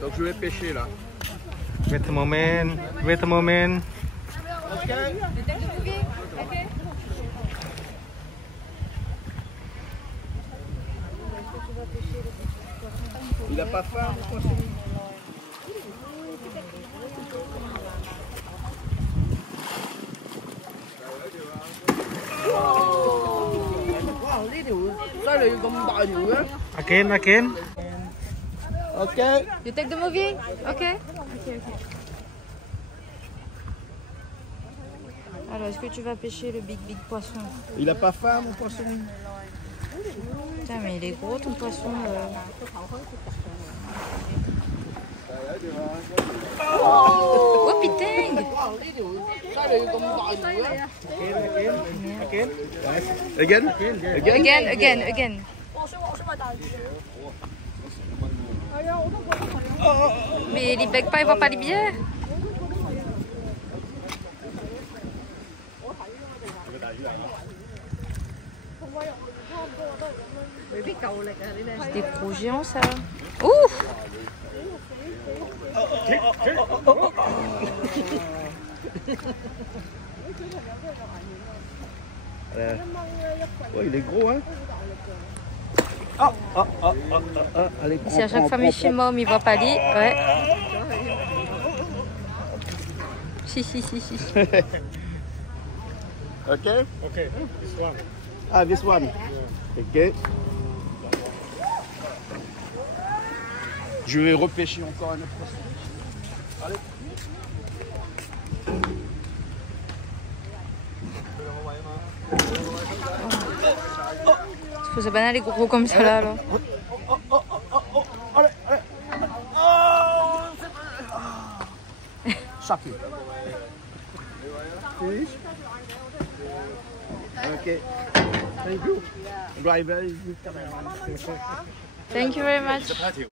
Donc je vais pêcher là. Wait a moment. Wait a moment. Ok. Il a pas faim, mon poisson. Again, again. Ok. You take the movie? Okay. Alors, est-ce que tu vas pêcher le big poisson? Il a pas faim, mon poisson. Putain, mais il est gros ton poisson. Oh putain! Again? Again. Mais il bec pas, il voit pas les billets. C'est des gros géants ça. Ouf! Ouais, il est gros, hein? Allez, Si à chaque fois Michimom il voit pas lui, ouais. Si. Ok? Ok, this one. Ah, this one. Ok. Je vais repêcher encore un autre poisson. Allez. Faut se bananer les gros comme ça là alors. Allez. Chappé. Finish. Ok. Thank you. Driver. Thank you very much.